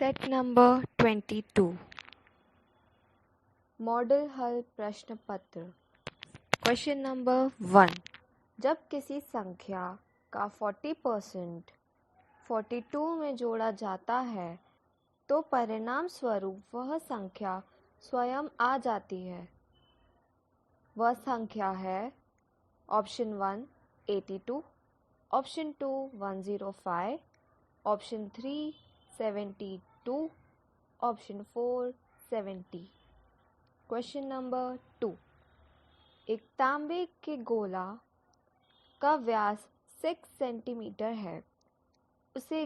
Set number 22 model हल प्रश्न पत्र। क्वेश्चन नंबर 1, जब किसी संख्या का 40% 42 में जोड़ा जाता है तो परिणाम स्वरूप वह संख्या स्वयं आ जाती है। वह संख्या है option 1 82, option 2 105, option 3 72, option 4 70। Question number 2, एक तांबे के गोला का व्यास 6 सेंटीमीटर है। उसे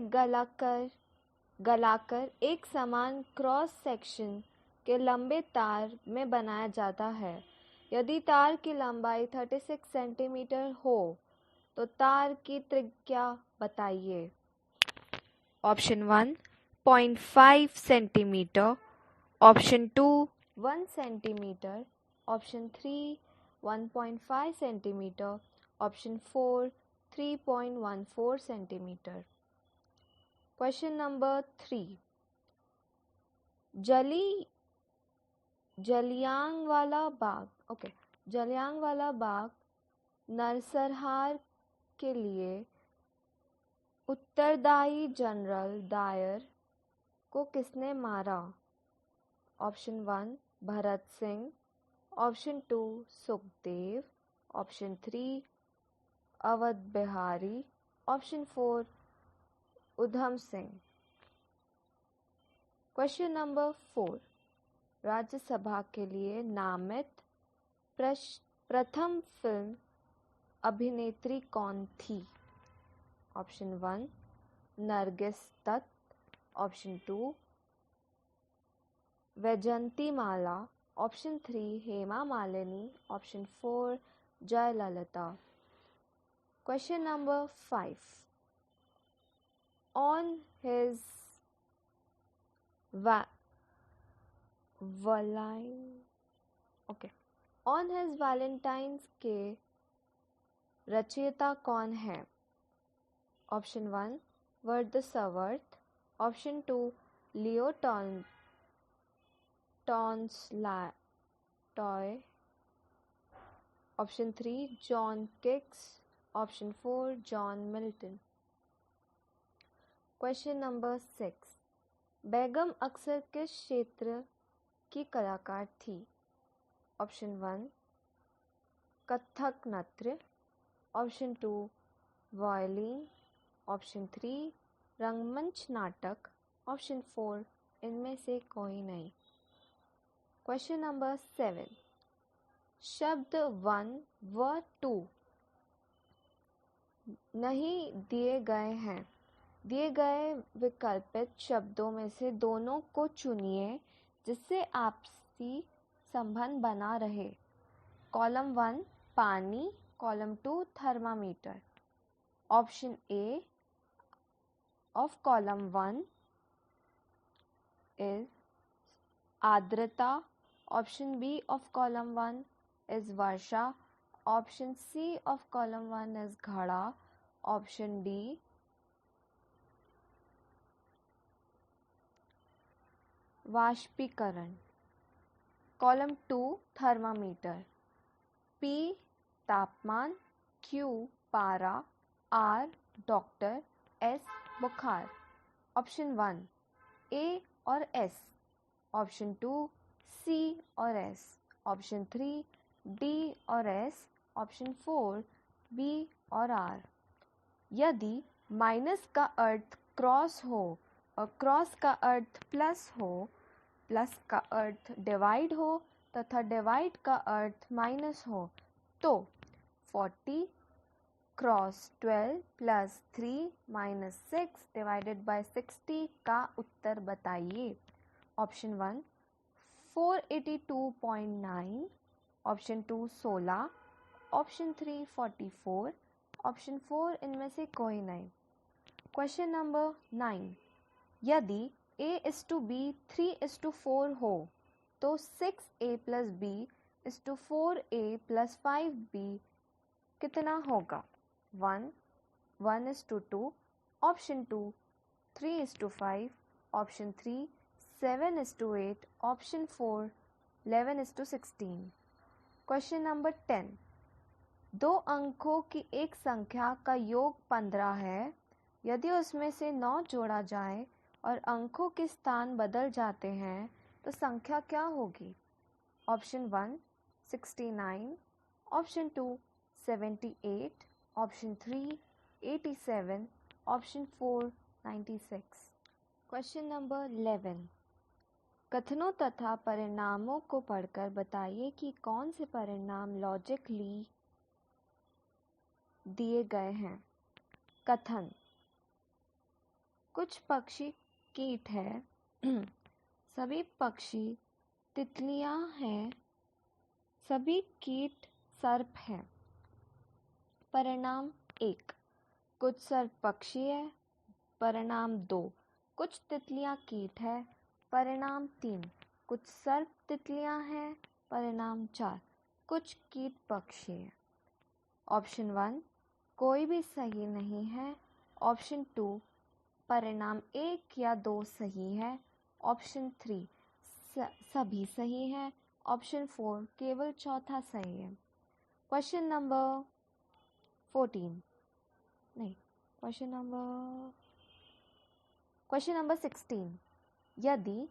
गलाकर एक समान क्रॉस सेक्शन के लंबे तार में बनाया जाता है। यदि तार की लंबाई 36 सेंटीमीटर हो तो तार की त्रिज्या बताइए। Option 1 0.5 centimetre, option 2 1 centimetre, option 3 1.5 centimetre, option 4 3.14 centimetre. Question number 3, Jallianwala Bagh नरसंहार के लिए उत्तरदायी जनरल डायर को किसने मारा? Option 1 Bharat Singh, option 2 Sukhdev, option 3 Awadh Bihari, option 4 Udham Singh. Question number 4, Rajya Sabha के लिए नामित प्रथम फिल्म अभिनेत्री कौन थी? Option 1 Nargis Dutt, option 2 Vyjayanthimala, option 3 Hema Malini, option 4 Jayalalithaa. Question number 5, on his Valentine's के रचयिता कौन है? Option 1 Wordsworth, option 2 Leo Tolstoy, option 3 John Keats, option 4 John Milton. Question number 6, Begum अक्सर किस क्षेत्र की कलाकार थी? ऑप्शन 1 कथक नृत्य, ऑप्शन 2 वायलिन, ऑप्शन 3 रंगमंच नाटक, ऑप्शन 4 इनमें से कोई नहीं। क्वेश्चन नंबर 7, शब्द 1 व 2 नहीं दिए गए हैं। दिए गए विकल्पित शब्दों में से दोनों को चुनिए जिससे आपसी संबंध बना रहे। कॉलम 1 पानी, column 2 thermometer. Option A of column 1 is आर्द्रता, option B of column 1 is वर्षा, option C of column 1 is घड़ा, ऑप्शन डी वाष्पीकरण। Column 2 thermometer. पी तापमान, क्यू पारा, आर डॉक्टर, एस बुखार। ऑप्शन 1 ए और एस, ऑप्शन 2 सी और S, option 3 D और एस, ऑप्शन 4 बी और आर। यदि माइनस का अर्थ क्रॉस हो और क्रॉस का अर्थ प्लस हो, प्लस का अर्थ डिवाइड हो तथा डिवाइड का अर्थ माइनस हो तो 40 cross 12 plus 3 minus 6 divided by 60 का उत्तर बताइए। ऑप्शन 1 482.9, ऑप्शन 2 16, ऑप्शन 3 44, ऑप्शन 4 इनमें से कोई नहीं। क्वेश्चन नंबर 9, यदि A:B 3:4 हो तो 6A + B 4A + 5B कितना होगा? 1 1:2, option 2 3:5, option 3 7:8, option 4 11:16। Question number 10, दो अंकों की एक संख्या का योग 15 है। यदि उसमें से 9 जोड़ा जाए और अंकों के स्थान बदल जाते हैं तो संख्या क्या होगी? Option 1 69, option 2 78, option 3 87, option 4 96। Question number 11, कथनों तथा परिणामों को पढ़कर बताइए कि कौन से परिणाम लॉजिकली दिए गए हैं। कथन, कुछ पक्षी कीट है, सभी पक्षी तितलियां हैं, सभी कीट सर्प हैं। परिणाम 1, कुछ सर्प पक्षी है। परिणाम 2, कुछ तितलियां कीट है। परिणाम 3, कुछ सर्प तितलियां हैं। परिणाम 4, कुछ कीट पक्षी हैं। ऑप्शन 1 कोई भी सही नहीं है। ऑप्शन 2 परिणाम 1 या 2 सही है। ऑप्शन 3 सभी सही है। ऑप्शन 4 केवल चौथा सही है। क्वेश्चन नंबर 14 नहीं, क्वेश्चन नंबर 16, यदि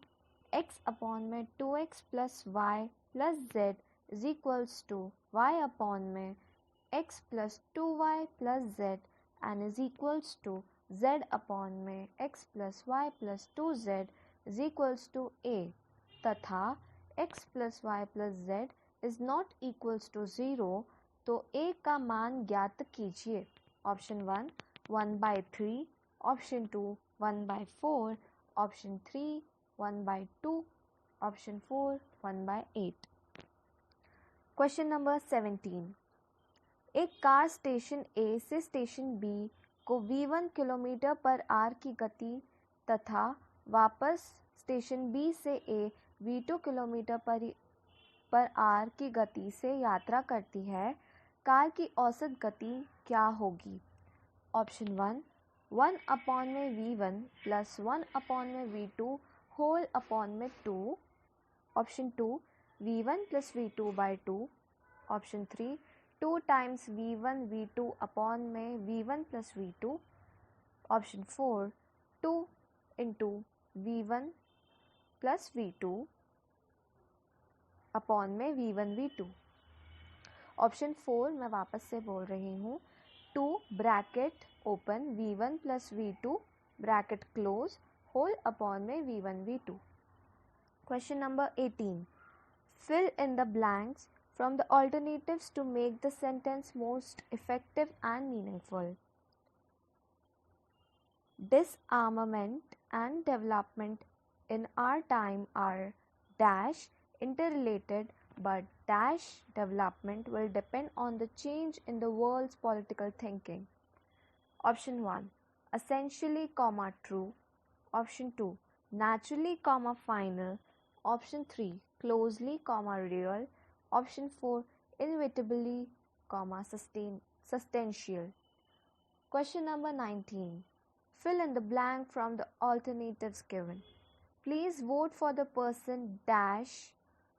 x अपॉन में 2x plus Y plus Z is equals to y upon में x plus 2y plus Z and is equals to z upon में x plus y plus 2z is equals to a तथा x plus y plus z is not equals to 0, तो a का मान ज्ञात कीजिए। Option 1 1/3, option 2 1/4, option 3 1/2, option 4 1/8। Question number 17, एक car station A से station B को v1 किलोमीटर पर आर की गति तथा वापस स्टेशन B से A v2 किलोमीटर पर आर की गति से यात्रा करती है। कार की औसत गति क्या होगी? ऑप्शन 1 1 अपॉन में v1 प्लस 1 अपॉन में v2 होल अपॉन में 2। Option 2 v1 plus v2/2। Option 3 2 times v1 v2 upon में v1 plus v2। Option 4 2 into v1 plus v2 upon में v1 v2। ऑप्शन 4 मैं वापस से बोल रही हूँ, 2 bracket open v1 plus v2 bracket close whole upon में v1 v2। Question number 18, fill in the blanks from the alternatives to make the sentence most effective and meaningful. Disarmament and development in our time are dash interrelated, but dash development will depend on the change in the world's political thinking. Option 1 essentially, true. Option 2 naturally, final. Option 3 closely, real. Option 4 inevitably, substantial. Question number 19, fill in the blank from the alternatives given. Please vote for the person dash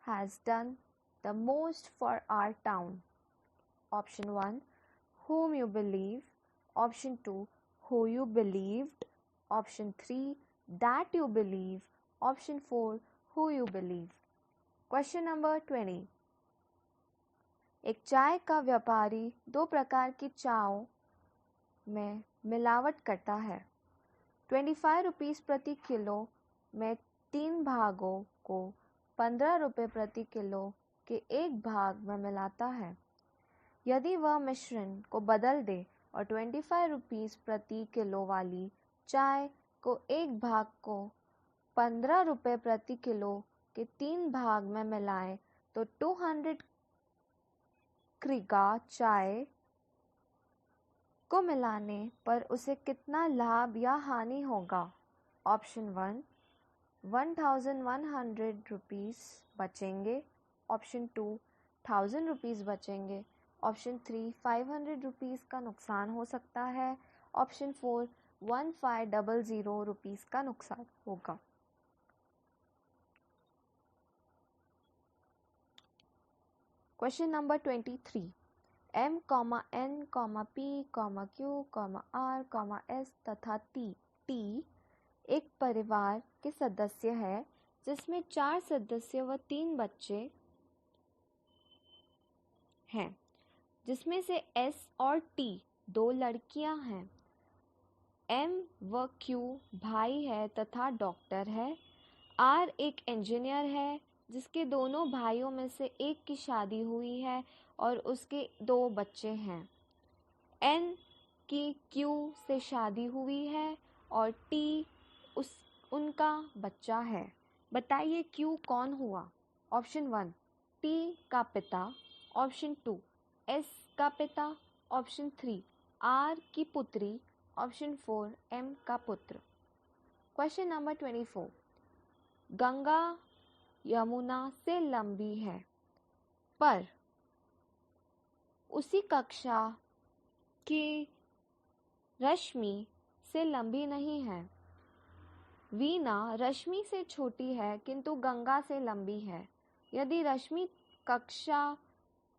has done the most for our town. Option 1 whom you believe. Option 2 who you believed. Option 3 that you believe. Option 4 who you believe. Question number 20, एक चाय का व्यापारी 2 प्रकार की चायों में मिलावट करता है। 25 रुपीस प्रति किलो में 3 भागों को 15 रुपये प्रति किलो के एक भाग में मिलाता है। यदि वह मिश्रण को बदल दे और 25 रुपीस प्रति किलो वाली चाय को एक भाग को 15 रुपये प्रति किलो के 3 भाग में मिलाए तो 200 क्रिगा चाय को मिलाने पर उसे कितना लाभ या हानि होगा? ऑप्शन 1 1100 रुपीस बचेंगे। ऑप्शन 2 1000 रुपीस बचेंगे। ऑप्शन 3 500 रुपीस का नुकसान हो सकता है। ऑप्शन 4 1500 रुपीज़ का नुकसान होगा। Question number 23। M, N, P, Q, R, S तथा T एक परिवार के सदस्य है जिसमें 4 सदस्य व 3 बच्चे हैं, जिसमें से S और T 2 लड़कियां हैं। M व Q भाई है तथा डॉक्टर है। R एक इंजीनियर है जिसके दोनों भाइयों में से एक की शादी हुई है और उसके 2 बच्चे हैं। N की Q से शादी हुई है और T उनका बच्चा है। बताइए Q कौन हुआ? ऑप्शन 1 T का पिता, ऑप्शन 2 S का पिता, ऑप्शन 3 R की पुत्री, ऑप्शन 4 M का पुत्र। Question number 24। गंगा यमुना से लंबी है पर उसी कक्षा की रश्मि से लंबी नहीं है। वीणा रश्मि से छोटी है किंतु गंगा से लंबी है। यदि रश्मि कक्षा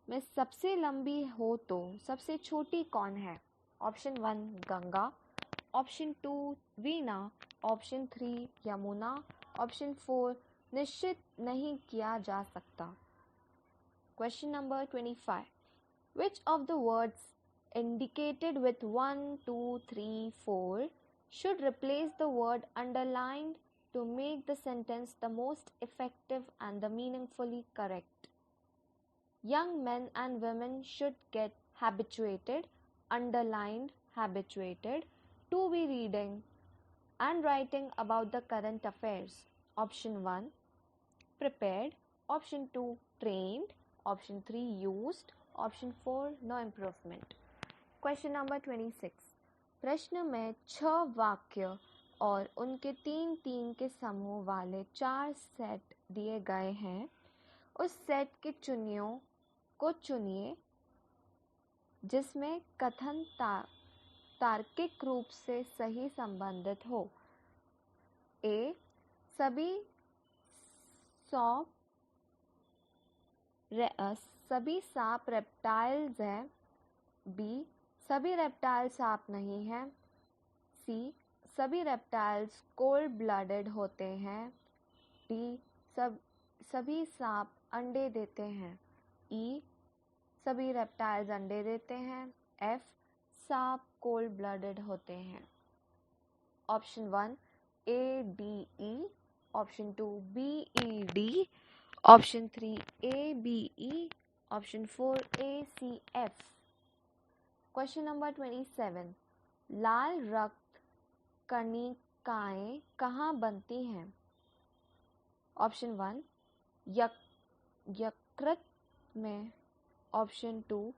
में सबसे लंबी हो तो सबसे छोटी कौन है? ऑप्शन 1 गंगा, ऑप्शन 2 वीणा, ऑप्शन 3 यमुना, ऑप्शन 4 निश्चित नहीं किया जा सकता। Question number 25। Which of the words indicated with 1, 2, 3, 4 should replace the word underlined to make the sentence the most effective and the meaningfully correct? Young men and women should get habituated, underlined, habituated, to be reading and writing about the current affairs. Option 1 prepared, option 2 trained, option 3 used, option 4 no improvement. Question number 26। प्रश्न में 6 वाक्य और उनके 3 के समूह वाले 4 set दिए गए हैं। उस सेट के चुनियों को चुनिए जिसमें कथन तार्किक रूप से सही संबंधित हो। ए सभी सांप रेप्टाइल्स हैं। बी सभी रेप्टाइल सांप नहीं हैं। सी सभी रेप्टाइल्स कोल्ड ब्लडेड होते हैं। डी सभी सांप अंडे देते हैं। ई सभी रेप्टाइल्स अंडे देते हैं। एफ सांप कोल्ड ब्लडेड होते हैं। Option 1 A D E, option 2 B E D, option 3 A B E, option 4 A C F. Question number 27। लाल रक्त कणिकाएं कहाँ बनती हैं? ऑप्शन 1 यकृत में, ऑप्शन 2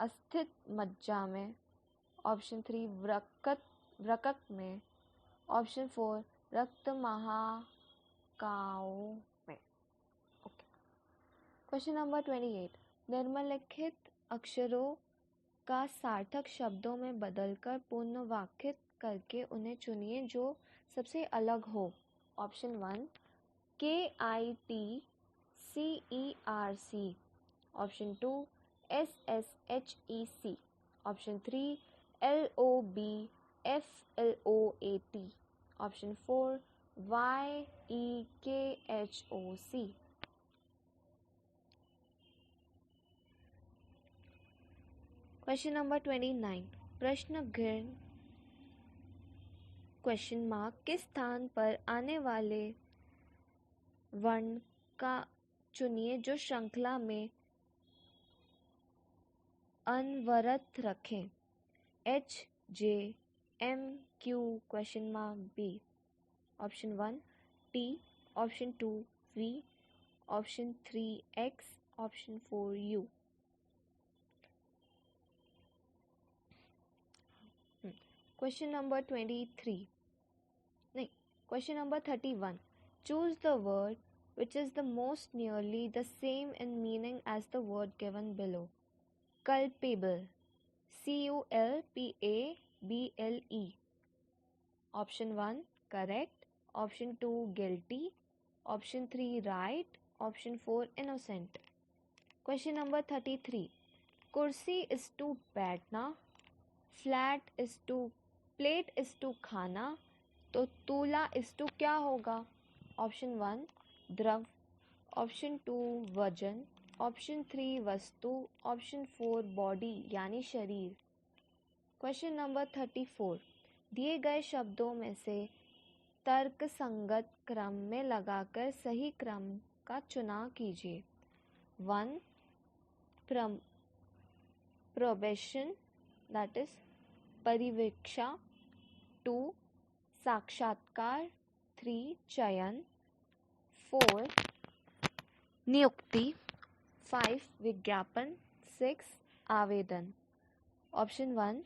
अस्थित मज्जा में, ऑप्शन 3 वृक्क में, ऑप्शन 4 रक्त महाकाओं में। ओके। Question number 28। निम्नलिखित अक्षरों का सार्थक शब्दों में बदलकर पुनर्वाक्यित करके उन्हें चुनिए जो सबसे अलग हो। Option 1 KITCERC, option 2 SSHEC, option 3 LOBFLOAT, option 4 YEKHOC। Question number 29। प्रश्न घिर क्वेश्चन मार्क के स्थान पर आने वाले वर्ण का चुनिए जो श्रृंखला में अनवरत रखें। H J M Q question mark B। Option 1 T, option 2 V, option 3 X, option 4 U। Question number 31। Choose the word which is the most nearly the same in meaning as the word given below. Culpable, CULPABLE. Option 1 correct, option 2 guilty, option 3 right, option 4 innocent. Question number 33. Kursi is to बैठना, flat is to, plate is to खाना, तो तूला is to क्या होगा? Option 1 द्रव, option 2 वजन, option 3 वस्तु, option 4 body यानी शरीर. Question number 34. दिए गए शब्दों में से तर्क संगत क्रम में लगाकर सही क्रम का चुनाव कीजिए. 1 प्रोबेशन दैट इज परिवीक्षा, 2 साक्षात्कार, 3 चयन, 4 नियुक्ति, 5 विज्ञापन, 6 आवेदन. Option 1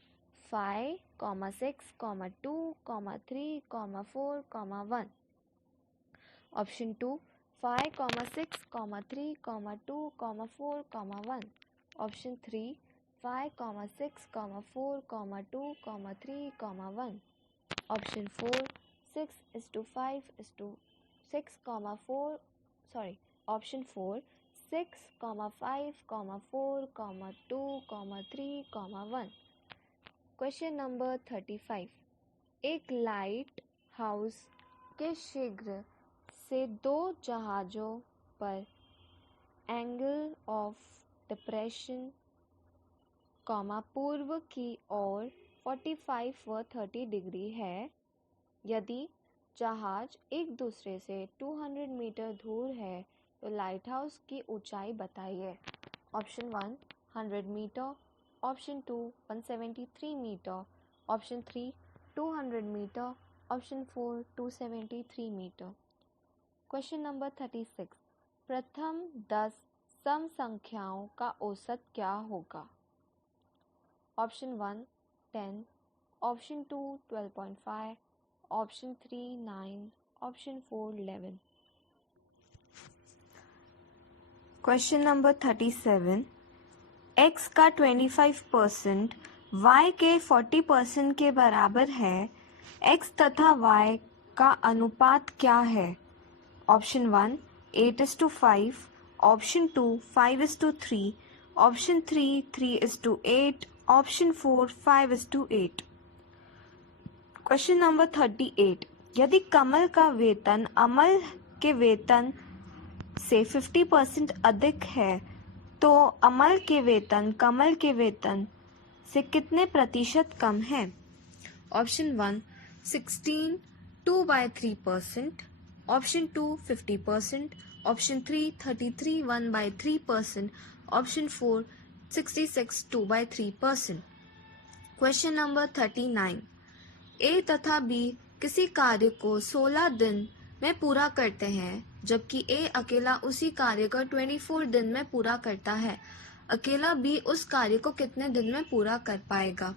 5, 6, 2, 3, 4, 1. Option 2 5, 6, 3, 2, 4, 1. Option 3 5, 6, 4, 2, 3, 1. Option 4 6:5 6, 4 sorry option 4 6, 5, 4, 2, 3, 1. Question number 35. एक लाइट हाउस के शीघ्र से 2 जहाज़ों पर एंगल ऑफ डिप्रेशन पूर्व की ओर 45 व 30 डिग्री है. यदि जहाज एक दूसरे से 200 मीटर दूर है तो लाइट हाउस की ऊंचाई बताइए. Option 1 100 metre, option 2 173 metre, option 3 200 metre, option 4 273 metre. Question number 36. प्रथम 10 सम संख्याओं का औसत क्या होगा? Option 1 10, option 2 12.5, option 3 9, option 4 11. Question number 37. x का 25% y के 40% के बराबर है. x तथा y का अनुपात क्या है? Option 1 8:5, option 2 5:3, option 3 3:8, option 4 5:8. Question number 38. यदि कमल का वेतन अमल के वेतन से 50% अधिक है तो अमल के वेतन कमल के वेतन से कितने प्रतिशत कम है? Option 1 16 2/3%, option 2 50%, option 3 33 1/3%, option 4 66 2/3%. Question number 39. ए तथा बी किसी कार्य को 16 दिन में पूरा करते हैं जबकि ए अकेला उसी कार्य को 24 दिन में पूरा करता है. अकेला बी उस कार्य को कितने दिन में पूरा कर पाएगा?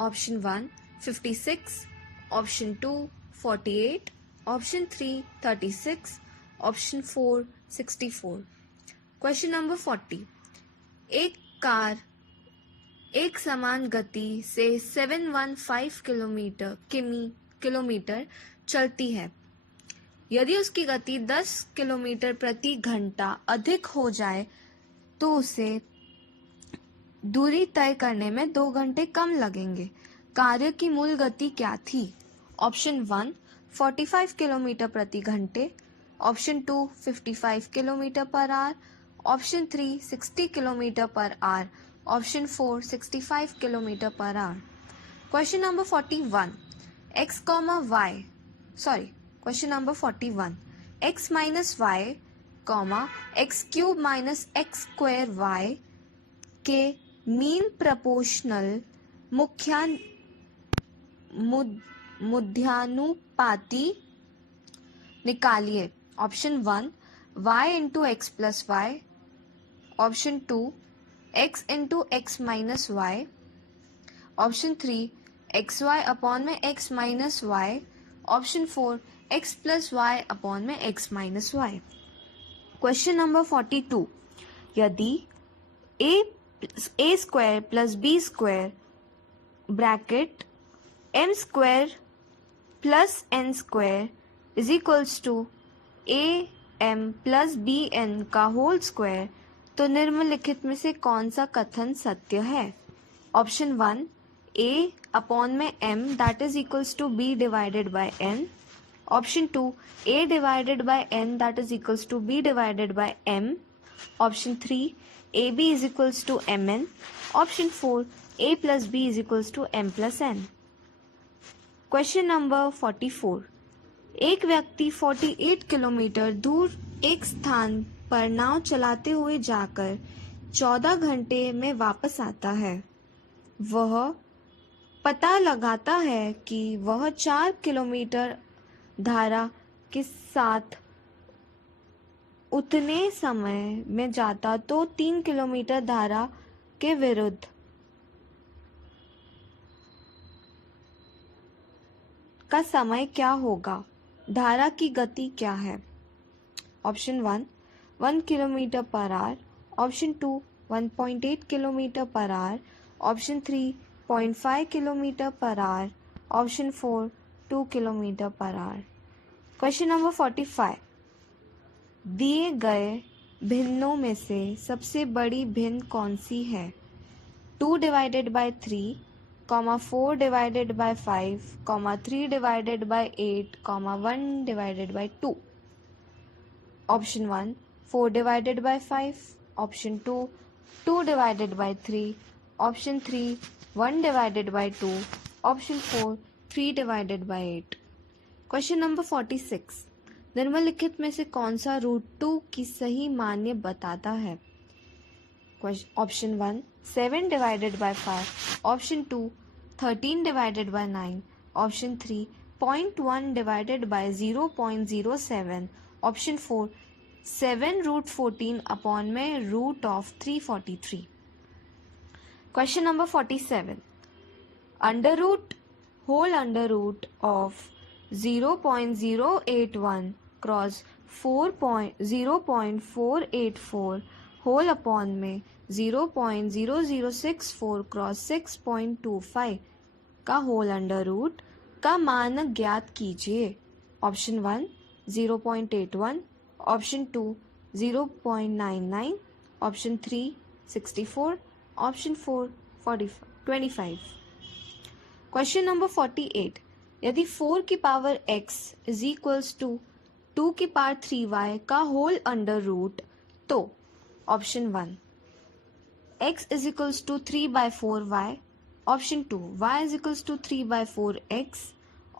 Option 1 56, option 2 48, option 3 36, option 4 64. Question number 40. एक कार एक समान गति से 715 किलोमीटर चलती है. यदि उसकी गति 10 किलोमीटर प्रति घंटा अधिक हो जाए तो उसे दूरी तय करने में 2 घंटे कम लगेंगे. कार्य की मूल गति क्या थी? ऑप्शन 1 45 किलोमीटर प्रति घंटे, option 2 55 kilometre per hour, option 3 60 kilometre per hour, option 4 65 kilometre per hour. Question number 41. Question number 41. x minus y, x cube minus x square y के मीन प्रपोर्शनल मुद्यानुपाती निकालिए. Option 1 y into x plus y, option 2 x into x minus y, option 3 xy upon में x minus y, option 4 x plus y upon में x minus y. Question number 42. यदि a a square plus b square bracket m square plus n square is equals to a m plus b n का whole square, तो निम्नलिखित में से कौन सा कथन सत्य है? ऑप्शन 1 a अपॉन में m that is equals to b divided by n. Option 2 a divided by n that is equals to b divided by m. Option 3 ab is equals to mn. Option 4 a plus b is equals to m plus n. Question number 44. एक व्यक्ति 48 kilometre दूर एक स्थान पर नाव चलाते हुए जाकर 14 घंटे में वापस आता है. वह पता लगाता है कि वह 4 किलोमीटर धारा के साथ उतने समय में जाता तो 3 किलोमीटर धारा के विरुद्ध का समय क्या होगा? धारा की गति क्या है? Option 1 kilometre per hour. Option 2 1.8 kilometre per hour. Option 3 0.5 kilometre per hour. Option 4 2 kilometre per hour. Question number 45. दिए गए भिन्नों में से सबसे बड़ी भिन्न कौन सी है? 2 divided by 3, 4 divided by 5, 3 divided by 8, 1 divided by 2. Option 1 4 divided by 5. Option 2 2 divided by 3. Option 3 1 divided by 2. Option 4 3 divided by 8. Question number 46. निम्नलिखित में से कौन सा रूट 2 की सही मान्य बताता है? Option 1 7 divided by 5. Option 2 13 divided by 9. Option 3 0.1 divided by 0.07. Option 4 7 root 14 upon में root of 343. Question number 47. Under root whole under root of 0.081 cross 0.484 whole upon में 0.0064 क्रॉस 6.25 का होल अंडर रूट का मानक ज्ञात कीजिए. Option 1 0.81. Option 2 0.99. Option 3 64. Option 4 25. Question number 48. यदि 4 की power x is equals to 2 की पावर 3y का होल अंडर रूट, तो option 1 x is equals to 3/4y. Option 2 y is equals to 3/4x.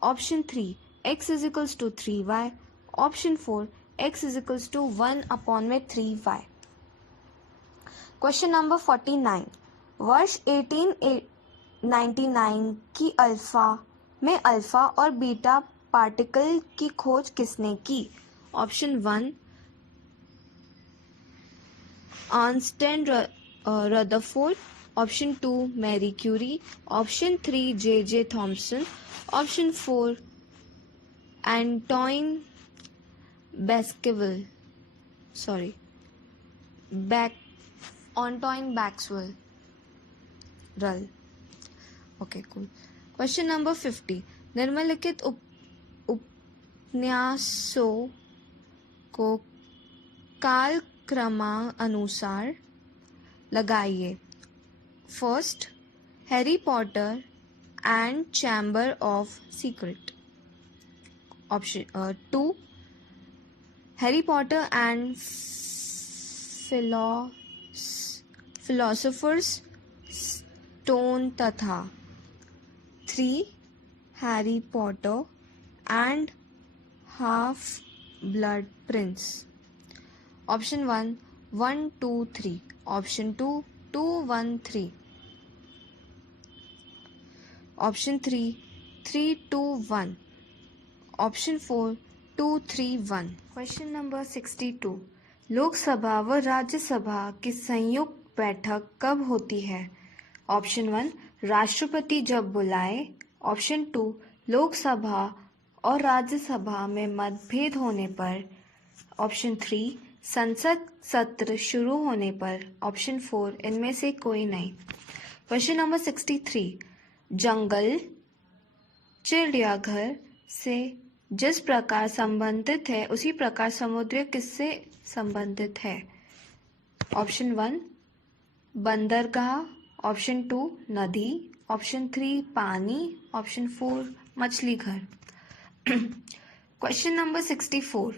Option 3 x is equals to 3y. Option 4 x is equals to 1 upon में 3y. Question number 49. वर्ष 1899 की में alpha और beta particle की खोज किसने की? Option 1 Ernest Rutherford. Option 2 Marie Curie. Option 3 J Thomson. Option 4 Antoine बेस्केविल ऑन्टोइन बैक्सवेल रल. Okay cool. Question number 50. निम्नलिखित उपन्यासों को कालक्रमानुसार लगाइए. First Harry Potter and chamber of secret. Option 2 Harry Potter and philosopher's stone तथा 3 Harry Potter and half blood prince. Option 1 1 2 3. Option 2 2 1 3. Option 3 3 2 1. Option 4 2 3 1. Question number 62. Lok Sabha व राज्यसभा की संयुक्त बैठक कब होती है? ऑप्शन 1 राष्ट्रपति जब बुलाए. ऑप्शन 2 लोकसभा और राज्यसभा में मतभेद होने पर. ऑप्शन 3 संसद सत्र शुरू होने पर ऑप्शन 4 इनमें से कोई नहीं। क्वेश्चन नंबर 63, जंगल चिड़ियाघर से जिस प्रकार संबंधित है उसी प्रकार समुद्र किससे संबंधित है? ऑप्शन 1 बंदरगाह, ऑप्शन 2 नदी, ऑप्शन 3 पानी, ऑप्शन 4 मछली घर। क्वेश्चन नंबर 64,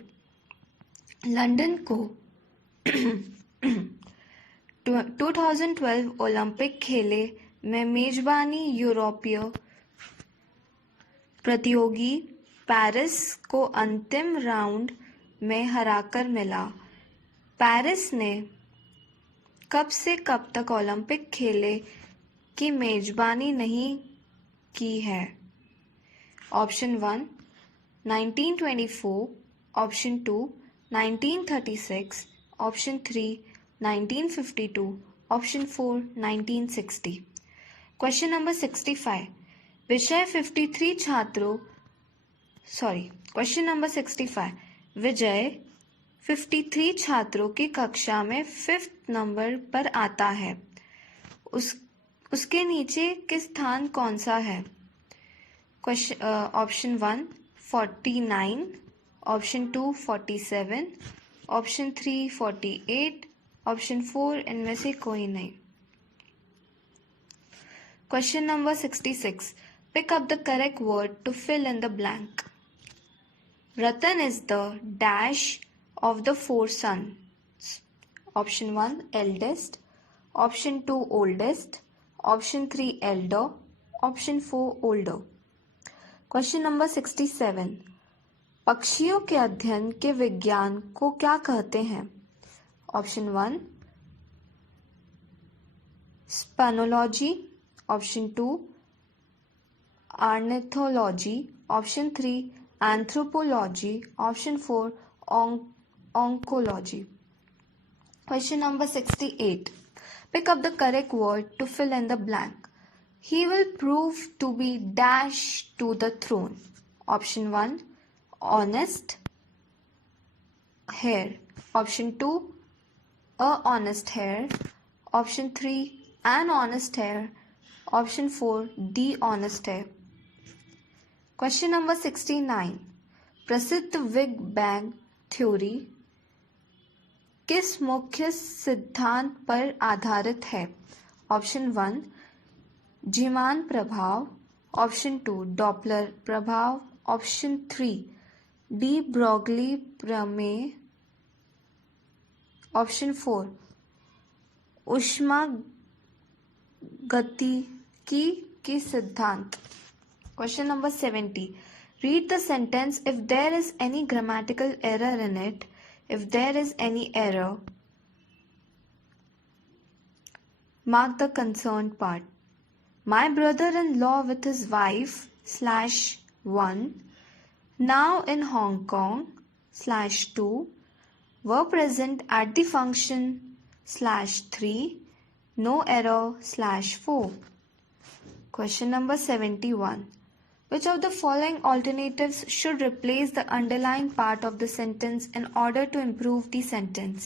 लंदन को 2012 ओलंपिक खेले में मेजबानी यूरोपीय प्रतियोगी पेरिस को अंतिम राउंड में हराकर मिला। पेरिस ने कब से कब तक ओलंपिक खेले की मेजबानी नहीं की है? Option 1 1924, option 2 1936, option 3 1952, option 4 1960। Question number 65, विषय 53 छात्रों क्वेश्चन नंबर 65, विजय 53 छात्रों की कक्षा में 5th नंबर पर आता है, उसके नीचे किस स्थान कौन सा है? ऑप्शन 1 49, ऑप्शन 2 47, ऑप्शन 3 48, ऑप्शन 4 इनमें से कोई नहीं। Question number 66, pick up the correct word to fill in the blank. Ratan is the dash of the 4 sons. Option 1 eldest, option 2 oldest, option 3 elder, option 4 older. Question number 67, पक्षियों के अध्ययन के विज्ञान को क्या कहते हैं? Option 1 speleology, option 2 ornithology, option 3 anthropology, option 4 oncology. Question number 68, pick up the correct word to fill in the blank. He will prove to be dash to the throne. Option 1 honest hair, option 2 a honest hair, option 3 an honest hair, option 4 the honest hair. Question number 69, प्रसिद्ध big bang theory किस मुख्य सिद्धांत पर आधारित है? Option 1 Zeeman प्रभाव, option 2 Doppler प्रभाव, option 3 de Broglie प्रमेय, ऑप्शन 4 ऊष्मागतिकी की सिद्धांत। Question number 70, read the sentence if there is any grammatical error in it. If there is any error, mark the concerned part. My brother-in-law with his wife /1 now in Hong Kong /2 were present at the function /3 no error /4. Question number 71, which of the following alternatives should replace the underlying part of the sentence in order to improve the sentence?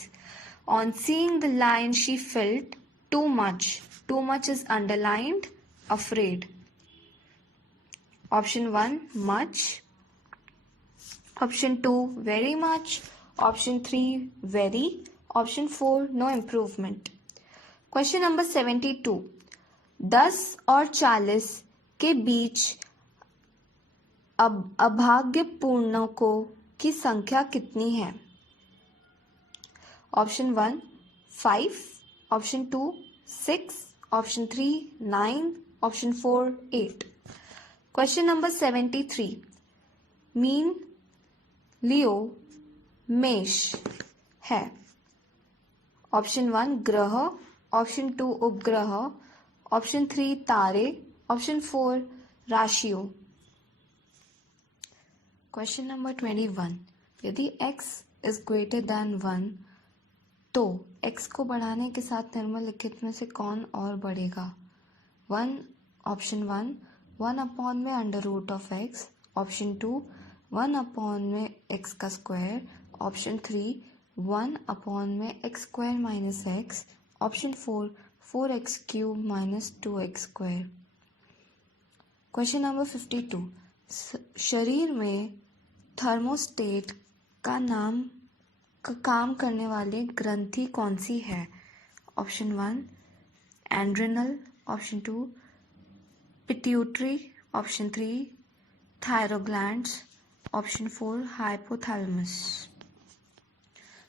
On seeing the line she felt too much. Too much is underlined. Afraid. Option 1 much, option 2 very much, option 3 very, option 4 no improvement. Question number 72, 10 और 40 के बीच अभाज्य पूर्णकों की संख्या कितनी है? Option 1 5, option 2 6, option 3 9, option 4 8. Question number 73, मीन Leo मेष है। ऑप्शन 1 ग्रह, ऑप्शन 2 उपग्रह, ऑप्शन 3 तारे, ऑप्शन 4 राशियों। क्वेश्चन नंबर 21, यदि x is greater than 1 तो x को बढ़ाने के साथ निम्नलिखित में से कौन और बढ़ेगा? ऑप्शन 1 अपॉन में under root of x, option 2 1 upon में x का स्क्वायर, ऑप्शन 3 1 अपॉन में X square minus X. Option 4 4x cube minus 2x square. Question number 52, शरीर में थर्मोस्टेट का काम करने वाली ग्रंथि कौन सी है? Option 1 adrenal, option 2 pituitary, option 3 thyroid glands, option 4 hypothalamus.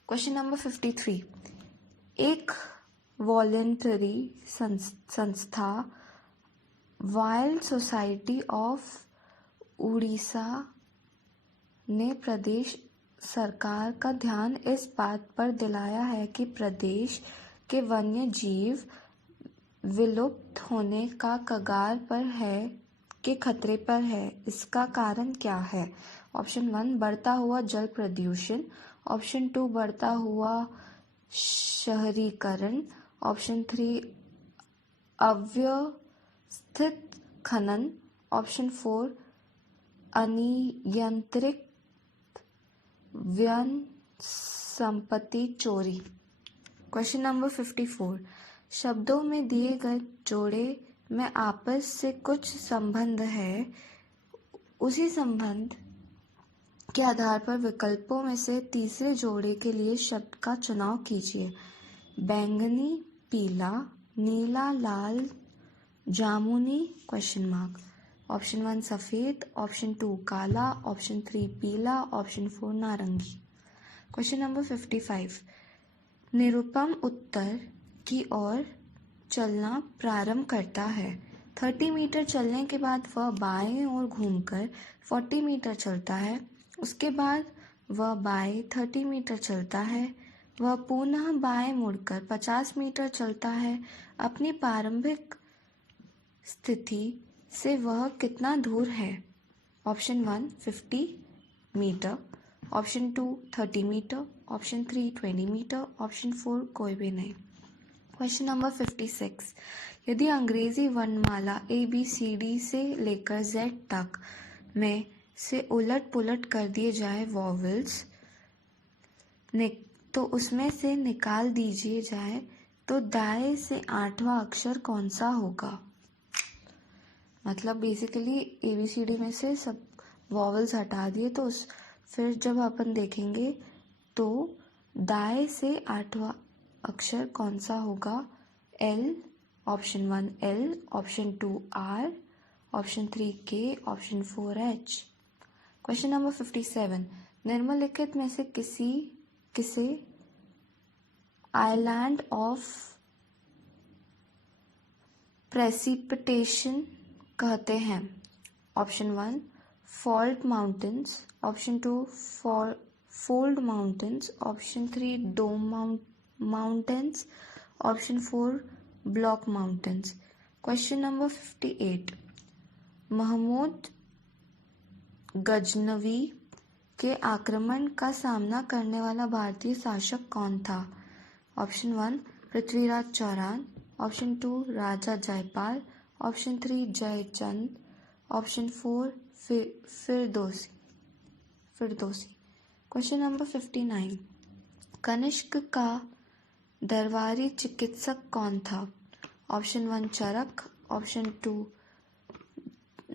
Question number 53, एक वॉलेंटरी संस्था वाइल्ड सोसाइटी ऑफ उड़ीसा ने प्रदेश सरकार का ध्यान इस बात पर दिलाया है कि प्रदेश के वन्य जीव विलुप्त होने का कगार पर है कि खतरे पर है। इसका कारण क्या है? ऑप्शन 1 बढ़ता हुआ जल प्रदूषण, ऑप्शन 2 बढ़ता हुआ शहरीकरण, ऑप्शन 3 अव्यवस्थित खनन, ऑप्शन 4 अनियंत्रित वन संपत्ति चोरी। क्वेश्चन नंबर 54, शब्दों में दिए गए जोड़े में आपस से कुछ संबंध है, उसी संबंध के आधार पर विकल्पों में से तीसरे जोड़े के लिए शब्द का चुनाव कीजिए। बैंगनी पीला, नीला लाल, जामुनी क्वेश्चन मार्क। ऑप्शन 1 सफ़ेद, ऑप्शन 2 काला, ऑप्शन 3 पीला, ऑप्शन 4 नारंगी। क्वेश्चन नंबर 55, निरुपम उत्तर की ओर चलना प्रारंभ करता है। 30 मीटर चलने के बाद वह बाएं ओर घूमकर 40 मीटर चलता है। उसके बाद वह बाएं 30 मीटर चलता है। वह पुनः बाएं मुड़कर 50 मीटर चलता है। अपनी प्रारंभिक स्थिति से वह कितना दूर है? Option 1 50 metre, option 2 30 metre, option 3 20 metre, option 4 कोई भी नहीं। क्वेश्चन नंबर 56, यदि अंग्रेजी वर्णमाला ABCD से लेकर Z तक में से उलट पुलट कर दिए जाए वॉवल्स तो उसमें से निकाल दीजिए जाए तो दाएं से 8वां अक्षर कौन सा होगा? मतलब बेसिकली ABCD में से सब वॉवल्स हटा दिए तो फिर जब अपन देखेंगे तो दाएं से 8वां अक्षर कौन सा होगा? L, option 1 L, option 2 R, option 3 K, option 4 H। Question number 57, निम्नलिखित में से किसे आइलैंड ऑफ प्रेसिपिटेशन कहते हैं? Option 1 fault mountains, option 2 fold mountains, option 3 dome mountains, option 4 block mountains. Question number 58, Mahmud Ghaznavi के आक्रमण का सामना करने वाला भारतीय शासक कौन था? Option 1 Prithviraj Chauhan, option 2 Raja Jaipal, option 3 Jaichand, option 4 Firdausi. Question number 59, Kanishka का दरबारी चिकित्सक कौन था? Option 1 Charak, option 2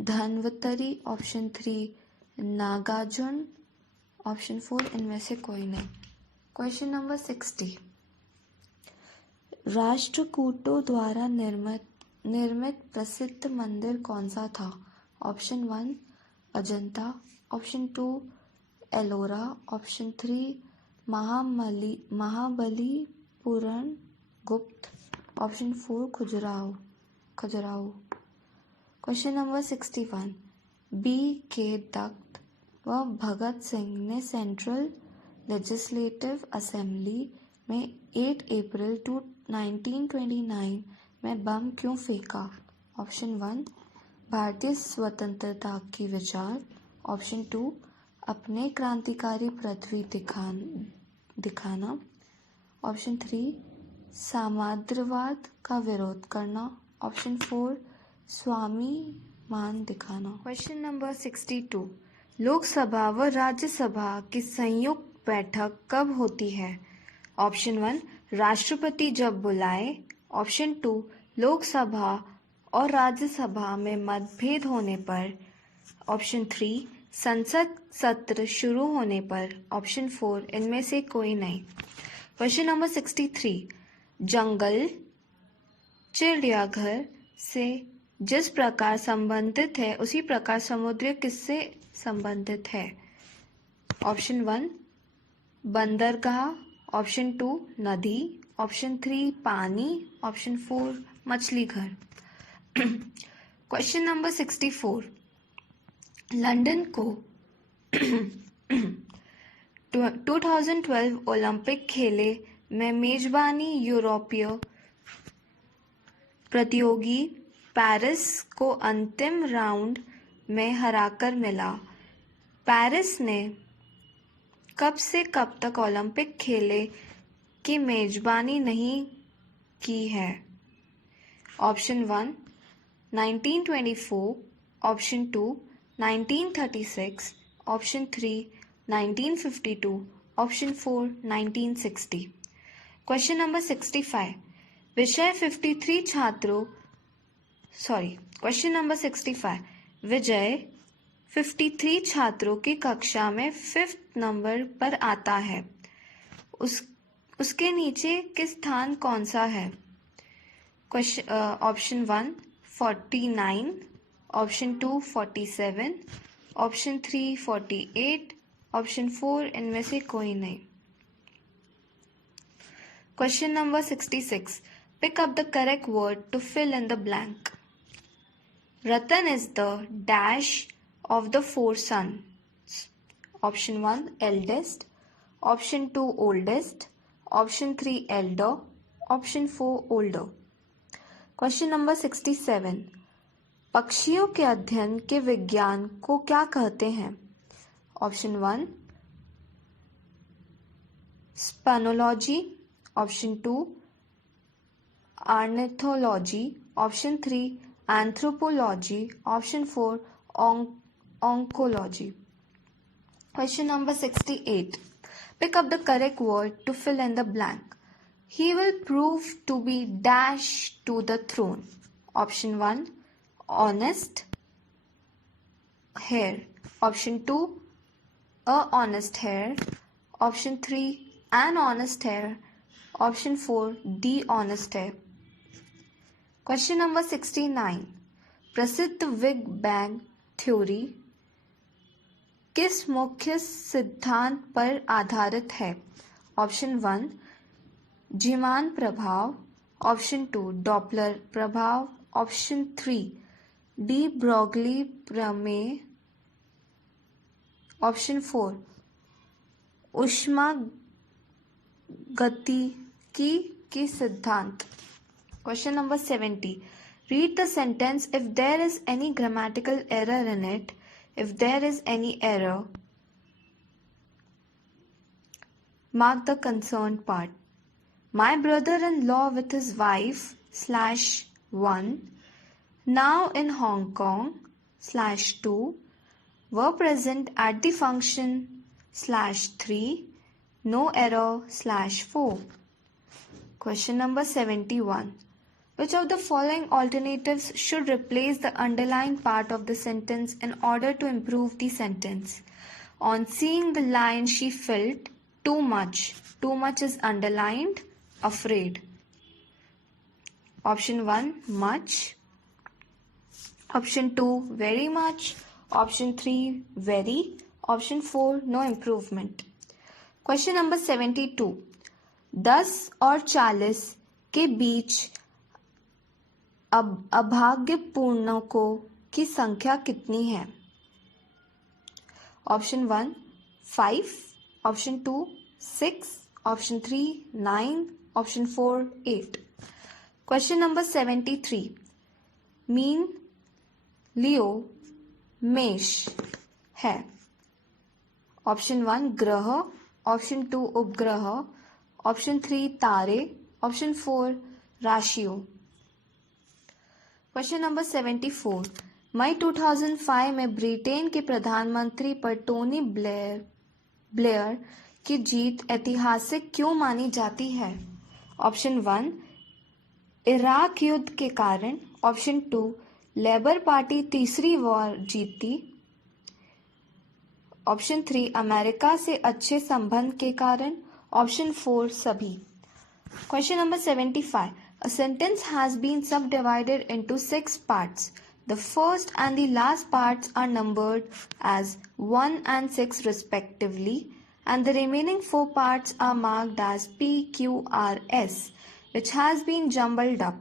Dhanvantari, option 3 Nagarjuna, option 4 इनमें से कोई नहीं। क्वेश्चन नंबर 60, राष्ट्रकूटों द्वारा निर्मित प्रसिद्ध मंदिर कौन सा था? Option 1 Ajanta, option 2 Ellora, option 3 Mahabalipuram गुप्त, option 4 Khajuraho. Question number 61, B.K. Dutt व भगत सिंह ने सेंट्रल लेजिस्लेटिव असेंबली में 8 अप्रैल 1929 में बम क्यों फेंका? ऑप्शन 1 भारतीय स्वतंत्रता की विचार, ऑप्शन 2 अपने क्रांतिकारी पृथ्वी दिखाना, ऑप्शन 3 साम्राज्यवाद का विरोध करना, ऑप्शन 4 स्वाभिमान दिखाना। क्वेश्चन नंबर 62, लोकसभा व राज्यसभा की संयुक्त बैठक कब होती है? ऑप्शन 1 राष्ट्रपति जब बुलाए, ऑप्शन 2 लोकसभा और राज्यसभा में मतभेद होने पर, ऑप्शन 3 संसद सत्र शुरू होने पर, ऑप्शन 4 इनमें से कोई नहीं। क्वेश्चन नंबर 63, जंगल चिड़ियाघर से जिस प्रकार संबंधित है उसी प्रकार समुद्र किससे संबंधित है? ऑप्शन 1 बंदरगाह, ऑप्शन 2 नदी, ऑप्शन 3 पानी, ऑप्शन 4 मछली घर। क्वेश्चन नंबर 64, लंदन को 2012 ओलंपिक खेले में मेजबानी यूरोपीय प्रतियोगी पेरिस को अंतिम राउंड में हराकर मिला। पेरिस ने कब से कब तक ओलंपिक खेले की मेजबानी नहीं की है? Option 1 1924, option 2 1936, option 3 1952, option 4 1960। Question number 65, विषय 53 छात्रों क्वेश्चन नंबर 65, विजय 53 छात्रों की कक्षा में 5th नंबर पर आता है, उसके नीचे किस स्थान कौन सा है? ऑप्शन 1 49, ऑप्शन 2 47, ऑप्शन 3 48, ऑप्शन 4 इनमें से कोई नहीं। Question number 66, pick up the correct word to fill in the blank. Ratan is the dash of the 4 sons. Option 1 eldest, option 2 oldest, option 3 elder, option 4 older. Question number 67, पक्षियों के अध्ययन के विज्ञान को क्या कहते हैं? Option 1 speleology, option 2 ornithology, option 3 anthropology, option 4 oncology. Question number 68, pick up the correct word to fill in the blank. He will prove to be dash to the throne. Option 1 honest hair, option 2 a honest hair, option 3 an honest hair, option 4 the honest hair. Question number 69, प्रसिद्ध big bang theory किस मुख्य सिद्धांत पर आधारित है? Option 1 Zeeman प्रभाव, option 2 Doppler प्रभाव, option 3 de Broglie प्रमेय, ऑप्शन 4 ऊष्मागतिकी की सिद्धांत। Question number 70, read the sentence if there is any grammatical error in it. If there is any error, mark the concerned part. My brother-in-law with his wife /1 now in Hong Kong /2 were present at the function /3 no error /4. Question number 71, which of the following alternatives should replace the underlying part of the sentence in order to improve the sentence? On seeing the line she felt too much. Too much is underlined. Afraid. Option 1 much, option 2 very much, option 3 very, option 4 no improvement. Question number 72, 10 और 40 के बीच अभाज्य पूर्णकों की संख्या कितनी है? Option 1 5, option 2 6, option 3 9, option 4 8. Question number 73, मीन Leo मेष है। ऑप्शन 1 ग्रह, ऑप्शन 2 उपग्रह, ऑप्शन 3 तारे, ऑप्शन 4 राशियों। क्वेश्चन नंबर 74, मई 2005 में ब्रिटेन के प्रधानमंत्री पर टोनी ब्लेयर की जीत ऐतिहासिक क्यों मानी जाती है? ऑप्शन 1 इराक युद्ध के कारण, ऑप्शन 2 लेबर पार्टी तीसरी वॉर जीती, ऑप्शन 3 अमेरिका से अच्छे संबंध के कारण, ऑप्शन 4 सभी। Question number 75. A sentence has been subdivided into 6 parts. The first and the last parts are numbered as 1 and 6 respectively, and the remaining 4 parts are marked as P, Q, R, S, which has been jumbled up.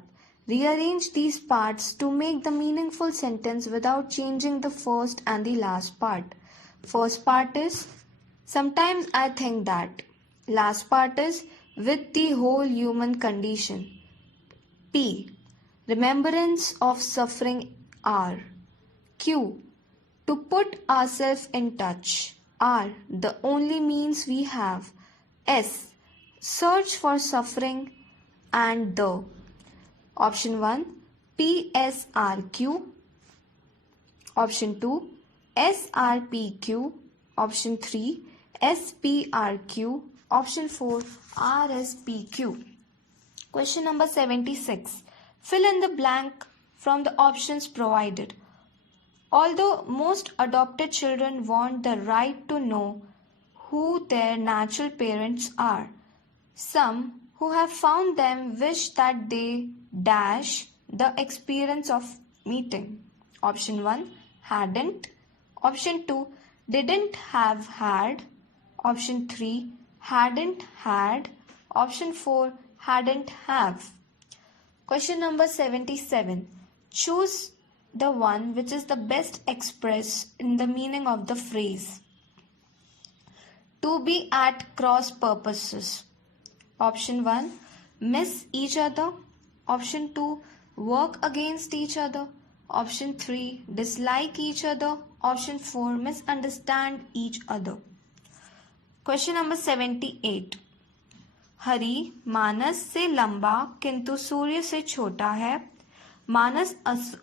Rearrange these parts to make the meaningful sentence without changing the first and the last part. First part is, sometimes I think that. Last part is, with the whole human condition. P. Remembrance of suffering R. Q. To put ourselves in touch. R. The only means we have. S. Search for suffering and the. Option 1 PSRQ. Option 2 SRPQ. Option 3 SPRQ. Option 4 RSPQ. Question number 76. Fill in the blank from the options provided. Although most adopted children want the right to know who their natural parents are, some who have found them wish that they dash the experience of meeting. Option 1 hadn't. Option 2 didn't have had. Option 3 hadn't had. Option 4 hadn't have. Question number 77. Choose the one which is the best expressed in the meaning of the phrase. To be at cross purposes. Option 1 miss each other. Option 2 work against each other. Option 3 dislike each other. Option 4 misunderstand each other. Question number 78. Hari मानस से लंबा किंतु सूर्य से छोटा है. मानस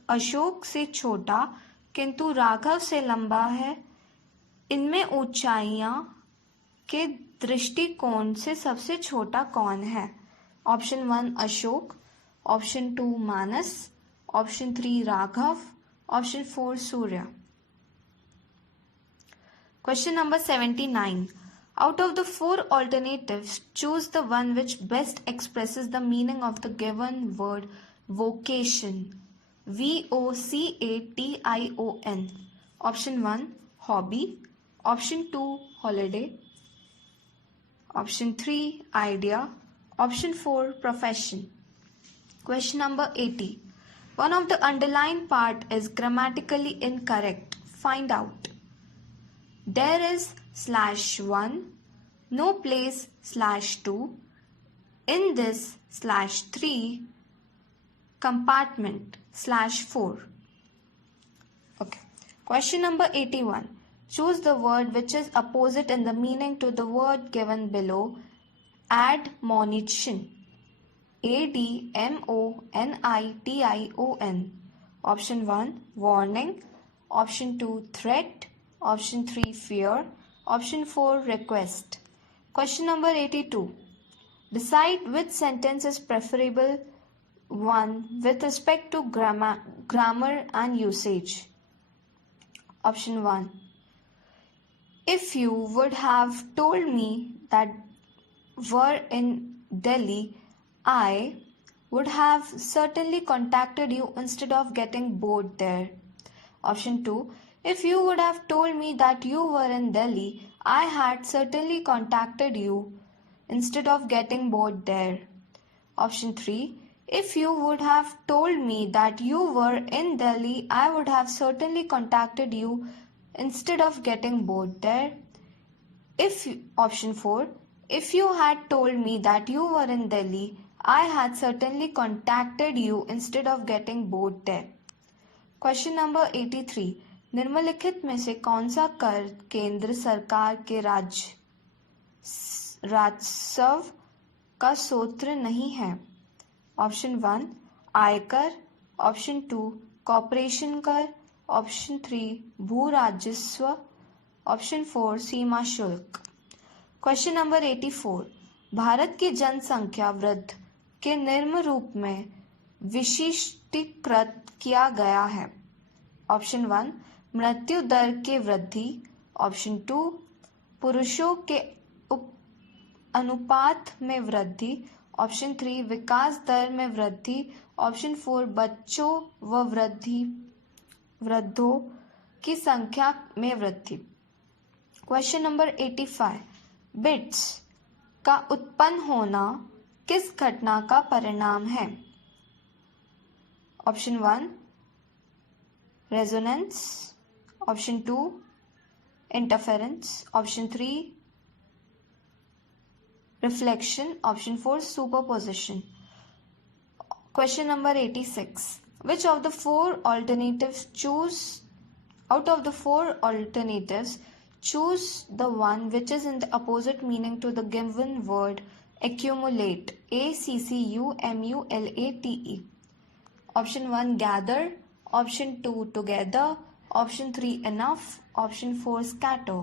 अशोक से छोटा किंतु राघव से लंबा है. इनमें ऊंचाइयां के दृष्टिकोण से सबसे छोटा कौन है? Option 1 Ashok, option 2 Manas, option 3 Raghav, option 4 Surya. Question number 79. Out of the 4 alternatives, choose the one which best expresses the meaning of the given word vocation. VOCATION. Option 1 hobby, option 2 holiday, option 3 idea, option 4 profession. Question number 80. One of the underlined part is grammatically incorrect. Find out. There is /1, no place /2, in this /3, compartment /4. Okay. Question number 81. Choose the word which is opposite in the meaning to the word given below. Admonition. ADMONITION. Option 1 warning, option 2 threat, option 3 fear, option 4 request. Question number 82. Decide which sentence is preferable one with respect to grammar and usage. Option 1. If you would have told me that were in Delhi, I would have certainly contacted you instead of getting bored there. Option 2. If you would have told me that you were in Delhi, I had certainly contacted you instead of getting bored there. Option 3. If you would have told me that you were in Delhi, I would have certainly contacted you instead of getting bored there. Option 4. If you had told me that you were in Delhi, I had certainly contacted you instead of getting bored there. Question number 83. निम्नलिखित में से कौन सा कर केंद्र सरकार के राजस्व का स्रोत नहीं है? ऑप्शन 1 आयकर, ऑप्शन 2 कॉर्पोरेशन कर, ऑप्शन 3 भू राजस्व, ऑप्शन 4 सीमा शुल्क. क्वेश्चन नंबर 84, भारत की जनसंख्या वृद्धि के निम्न रूप में विशिष्टीकृत किया गया है। ऑप्शन 1 मृत्यु दर के वृद्धि, ऑप्शन 2 पुरुषों के अनुपात में वृद्धि, ऑप्शन 3 विकास दर में वृद्धि, ऑप्शन 4 बच्चों व वृद्धों की संख्या में वृद्धि। क्वेश्चन नंबर 85, बिट्स का उत्पन्न होना किस घटना का परिणाम है? Option 1 resonance, option 2 interference, option 3 reflection, option 4 superposition. Question number 86, which of the four alternatives choose the one which is in the opposite meaning to the given word accumulate? A C C U M U L A T E. Option 1 gather, option 2 together, option 3 enough, option 4 scatter.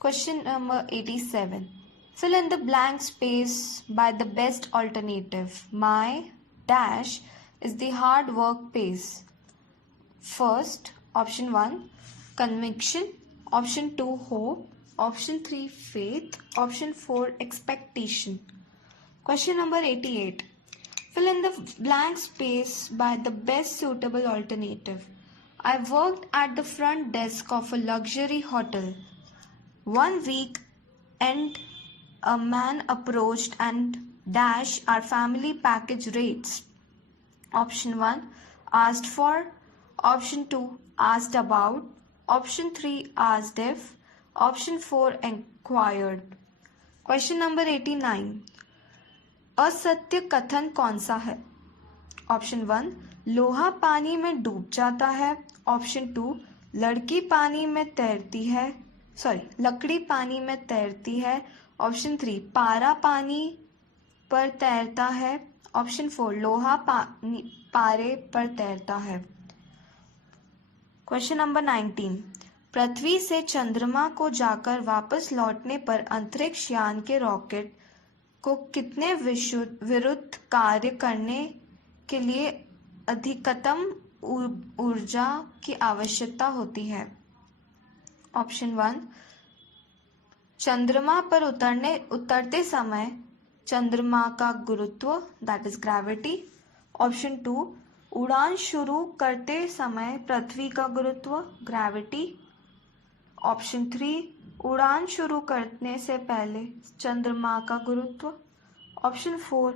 Question number 87, fill in the blank space by the best alternative. My dash is the hard work pays. First, option 1 conviction, option 2 hope, option 3 faith, option 4 expectation. Question number 88, fill in the blank space by the best suitable alternative. I worked at the front desk of a luxury hotel. One week and a man approached and dash our family package rates. Option 1 asked for, option 2 asked about, option 3 asked if, option 4 inquired. Question number 89, असत्य कथन कौन सा है? Option 1 लोहा पानी में डूब जाता है, ऑप्शन 2 लकड़ी पानी में तैरती है, ऑप्शन 3 पारा पानी पर तैरता है, ऑप्शन 4 लोहा पारे पर तैरता है। क्वेश्चन नंबर 19, पृथ्वी से चंद्रमा को जाकर वापस लौटने पर अंतरिक्ष यान के रॉकेट को कितने विरुद्ध कार्य करने के लिए अधिकतम ऊर्जा की आवश्यकता होती है? ऑप्शन 1 चंद्रमा पर उतरते समय चंद्रमा का गुरुत्व दैट इज ग्रेविटी, ऑप्शन 2 उड़ान शुरू करते समय पृथ्वी का गुरुत्व ग्रेविटी, ऑप्शन 3 उड़ान शुरू करने से पहले चंद्रमा का गुरुत्व, ऑप्शन 4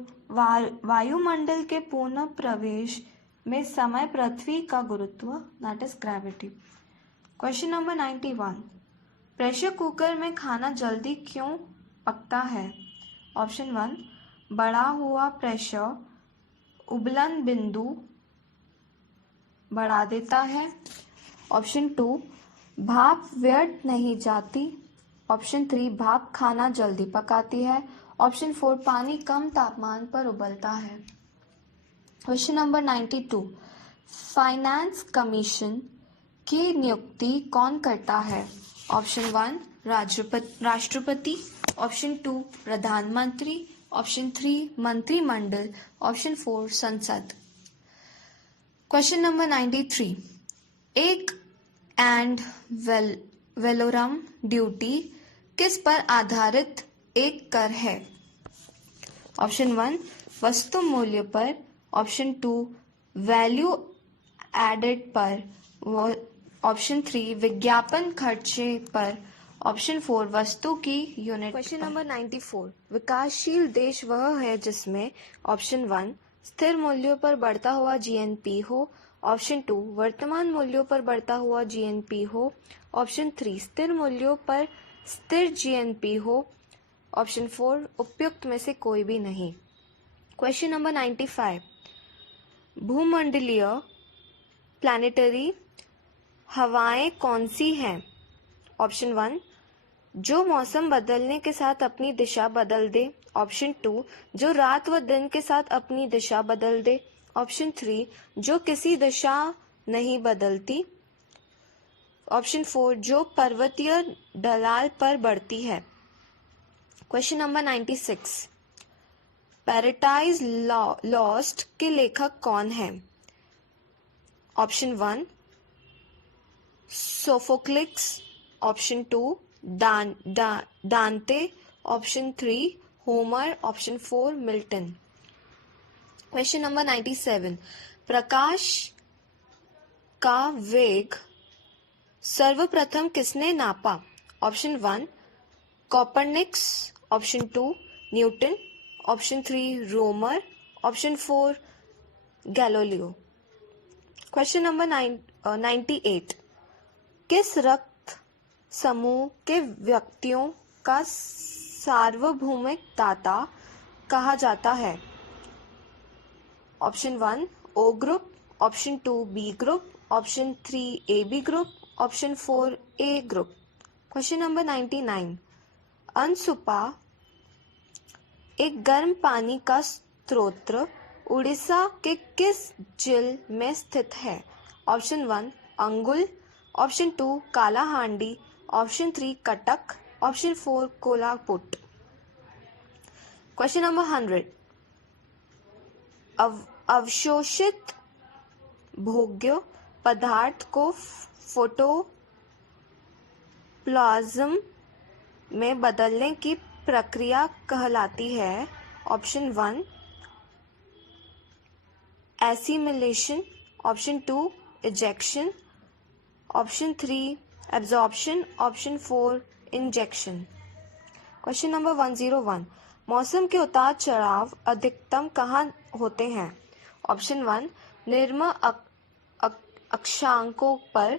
वायुमंडल के पुनः प्रवेश में समय पृथ्वी का गुरुत्व that is gravity. Question number 91, pressure cooker में खाना जल्दी क्यों पकता है? ऑप्शन 1 बढ़ा हुआ प्रेशर उबलन बिंदु बढ़ा देता है, ऑप्शन 2 भाप व्यर्थ नहीं जाती, ऑप्शन 3 भाप खाना जल्दी पकाती है, ऑप्शन 4 पानी कम तापमान पर उबलता है। क्वेश्चन नंबर 92, फाइनेंस कमीशन की नियुक्ति कौन करता है? ऑप्शन 1 राष्ट्रपति, ऑप्शन 2 प्रधानमंत्री, ऑप्शन 3 मंत्रिमंडल, ऑप्शन 4 संसद। क्वेश्चन नंबर 93, एक एंड वेलोरम ड्यूटी किस पर आधारित एक कर है? ऑप्शन 1 वस्तु मूल्य पर, ऑप्शन 2 वैल्यू एडेड पर, ऑप्शन 3 विज्ञापन खर्चे पर, ऑप्शन 4 वस्तु की यूनिट। क्वेश्चन नंबर 94, विकासशील देश वह है जिसमें ऑप्शन 1 स्थिर मूल्यों पर बढ़ता हुआ जीएनपी हो, ऑप्शन 2 वर्तमान मूल्यों पर बढ़ता हुआ जीएनपी हो, ऑप्शन 3 स्थिर मूल्यों पर स्थिर जीएनपी हो, ऑप्शन 4 उपयुक्त में से कोई भी नहीं। क्वेश्चन नंबर 95, भूमंडलीय प्लैनेटरी हवाएं कौन सी हैं? ऑप्शन 1 जो मौसम बदलने के साथ अपनी दिशा बदल दे, ऑप्शन 2 जो रात व दिन के साथ अपनी दिशा बदल दे, ऑप्शन 3 जो किसी दिशा नहीं बदलती, ऑप्शन 4 जो पर्वतीय ढलान पर बढ़ती है। क्वेश्चन नंबर 96, पैराडाइज लॉस्ट के लेखक कौन है? Option 1 Sophocles, option 2 Dante, option 3 Homer, option 4 Milton. Question number 97, प्रकाश का वेग सर्वप्रथम किसने नापा? Option 1 Copernicus, option 2 Newton, option 3 Roemer, option 4 Galileo. Question number 98, किस रक्त समूह के व्यक्तियों का सार्वभौमिक दाता कहा जाता है? Option 1 O group, option 2 B group, option 3 A B group, option 4 A group. Question number 99, अनसुपा एक गर्म पानी का स्रोत उड़ीसा के किस जिले में स्थित है? ऑप्शन 1 अंगुल, option 2 Kalahandi, option 3 Cuttack, option 4 Kolhapur. Question number 100, अवशोषित भोग्य पदार्थ को फोटोप्लाज्म में बदलने की प्रक्रिया कहलाती है? Option 1 assimilation, option 2 ejection, option 3 absorption, option 4 injection. Question number 101, मौसम के उतार चढ़ाव अधिकतम कहाँ होते हैं? ऑप्शन 1 निम्न अक्षांकों पर,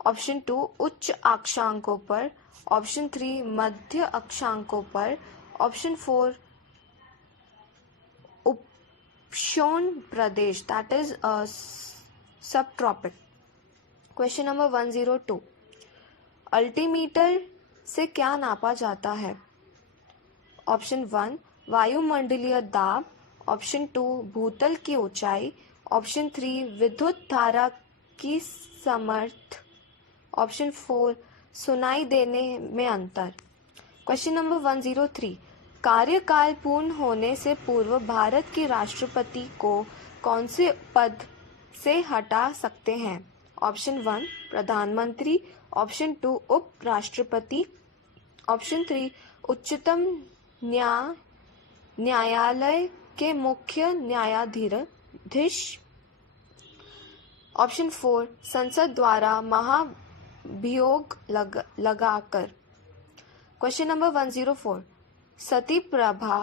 ऑप्शन 2 उच्च अक्षांकों पर, ऑप्शन 3 मध्य अक्षांकों पर, ऑप्शन 4 उपशोण प्रदेश दैट इज सब ट्रॉपिक। क्वेश्चन नंबर 102, अल्टीमीटर से क्या नापा जाता है? ऑप्शन 1 वायुमंडलीय दाब, ऑप्शन 2 भूतल की ऊंचाई, ऑप्शन 3 विद्युत धारा की समर्थ, ऑप्शन 4 सुनाई देने में अंतर। क्वेश्चन नंबर 103, कार्यकाल पूर्ण होने से पूर्व भारत के राष्ट्रपति को कौन से पद से हटा सकते हैं? ऑप्शन 1 प्रधानमंत्री, ऑप्शन 2 उप राष्ट्रपति, ऑप्शन 3 उच्चतम न्यायालय के मुख्य न्यायाधीश, ऑप्शन 4 संसद द्वारा महाभियोग लगाकर। क्वेश्चन नंबर 104, सती प्रभा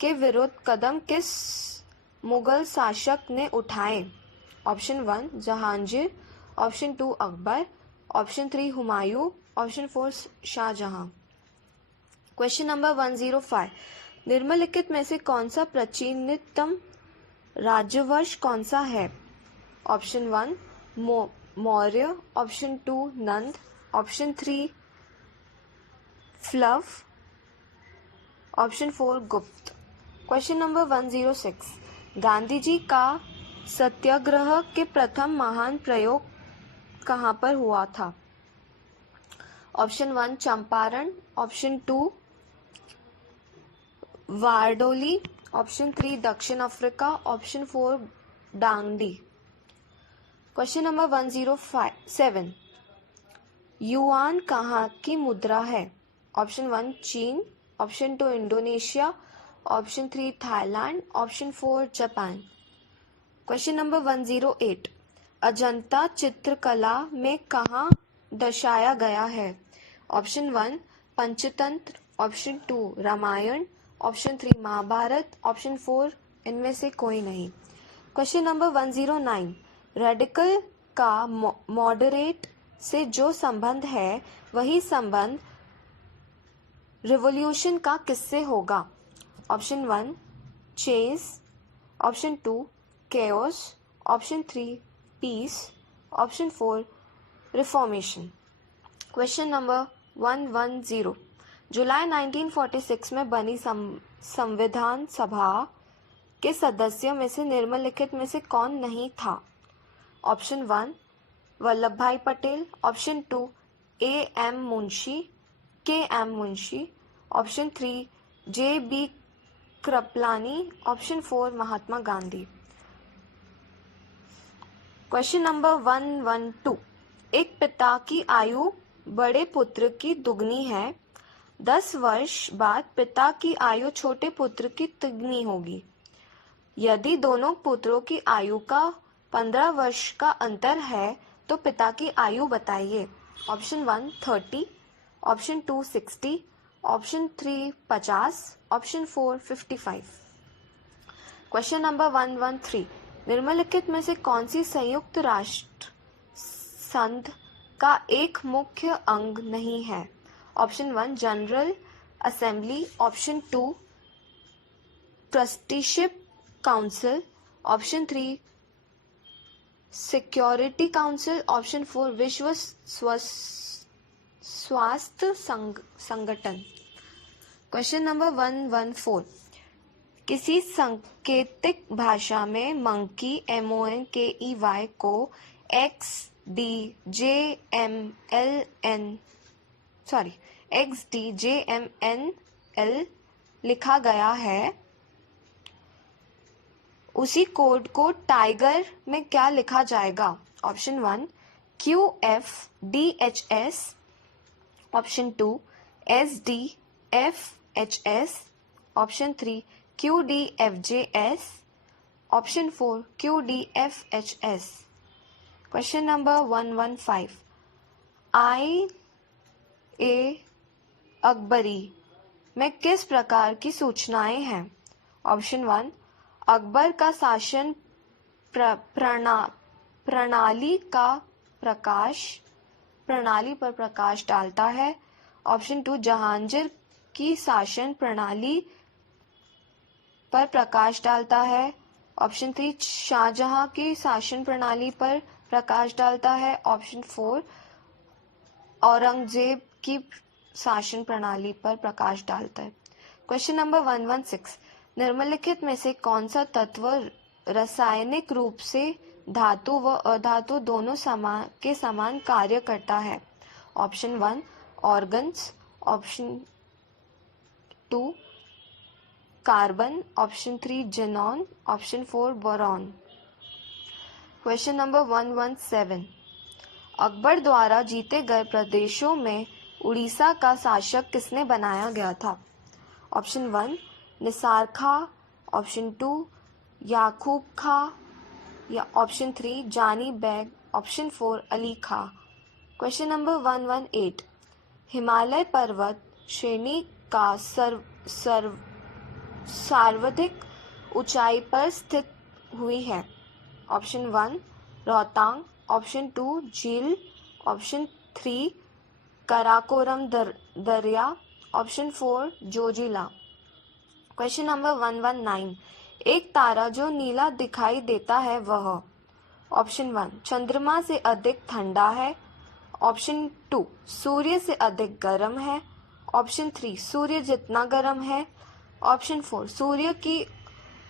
के विरुद्ध कदम किस मुगल शासक ने उठाए? Option 1 Jahangir, option 2 Akbar, option 3 Humayun, option 4 Shah Jahan. Question number 105, निम्नलिखित में से कौन सा प्राचीनतम राजवंश कौन सा है? ऑप्शन 1 मौर्य, ऑप्शन 2 नंद, ऑप्शन 3 फ्लव, ऑप्शन 4 गुप्त। क्वेश्चन नंबर 106, गांधी जी का सत्याग्रह के प्रथम महान प्रयोग कहाँ पर हुआ था? Option 1 Champaran, option 2 Bardoli, option 3 दक्षिण Africa, option 4 Dandi. Question number 107, yuan कहाँ की मुद्रा है? ऑप्शन 1 चीन, option 2 Indonesia, option 3 Thailand, option 4 Japan. Question number 108, Ajanta चित्रकला में कहाँ दर्शाया गया है? Option 1 Panchatantra, option 2 Ramayana, option 3 Mahabharata, option 4 इनमें से कोई नहीं। क्वेश्चन नंबर 109, रेडिकल का मॉडरेट से जो संबंध है वही संबंध रिवॉल्यूशन का किससे होगा? Option 1 change, option 2 chaos, option 3 peace, option 4 reformation. Question number 110, जुलाई 1946 में बनी संविधान सभा के सदस्यों में से निम्नलिखित में से कौन नहीं था? ऑप्शन 1 वल्लभ भाई Patel, option 2 A.M. Munshi, K.M. Munshi, option 3 J.B. Kripalani, option 4 Mahatma Gandhi. Question number 112, एक पिता की आयु बड़े पुत्र की दुगनी है, 10 वर्ष बाद पिता की आयु छोटे पुत्र की तिगनी होगी। यदि दोनों पुत्रों की आयु का 15 वर्ष का अंतर है तो पिता की आयु बताइए। Option 1 30, option 2 60, option 3 50, option 4 55। Question number 113, निम्नलिखित में से कौन सी संयुक्त राष्ट्र संघ का एक मुख्य अंग नहीं है? Option 1 general assembly, option 2 trusteeship council, option 3 security council, option 4 विश्व स्वास्थ्य संगठन। क्वेश्चन नंबर 114, किसी सांकेतिक भाषा में मंकी MONKEY को XDJMNL लिखा गया है, उसी कोड को टाइगर में क्या लिखा जाएगा? Option 1 QFDHS, option 2 SDFHS, option 3 QDFJS, option 4 QDFHS। Question number 115, IA Akbari में किस प्रकार की सूचनाएं हैं? ऑप्शन 1 अकबर का शासन प्रणाली पर प्रकाश डालता है, ऑप्शन 2 जहांगीर की शासन प्रणाली पर प्रकाश डालता है, ऑप्शन 3 शाहजहां की शासन प्रणाली पर प्रकाश डालता है, ऑप्शन 4 औरंगजेब की शासन प्रणाली पर प्रकाश डालता है। क्वेश्चन नंबर 116, निम्नलिखित में से कौन सा तत्व रासायनिक रूप से धातु व अधातु दोनों के समान कार्य करता है? Option 1 organs, option 2 carbon, option 3 xenon, option 4 boron. Question number 117, Akbar द्वारा जीते गए प्रदेशों में उड़ीसा का शासक किसने बनाया गया था? ऑप्शन 1 निसार खां, ऑप्शन 2 याकूब खां, या ऑप्शन 3 जानी बेग, ऑप्शन 4 अली खां। क्वेश्चन नंबर 118, हिमालय पर्वत श्रेणी का सर्वाधिक ऊंचाई पर स्थित हुई है? ऑप्शन 1 रोहतांग, ऑप्शन 2 झील, ऑप्शन 3 कराकोरम दरिया, ऑप्शन 4 जोजिला। क्वेश्चन नंबर 119, एक तारा जो नीला दिखाई देता है वह? ऑप्शन 1 चंद्रमा से अधिक ठंडा है, ऑप्शन 2 सूर्य से अधिक गर्म है, ऑप्शन 3 सूर्य जितना गर्म है, ऑप्शन 4 सूर्य की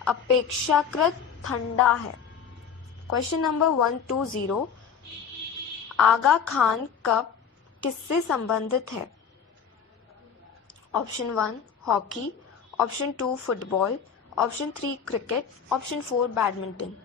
अपेक्षाकृत ठंडा है। क्वेश्चन नंबर 120, आगा खान कप किससे संबंधित है? Option 1 hockey, option 2 football, option 3 cricket, option 4 badminton.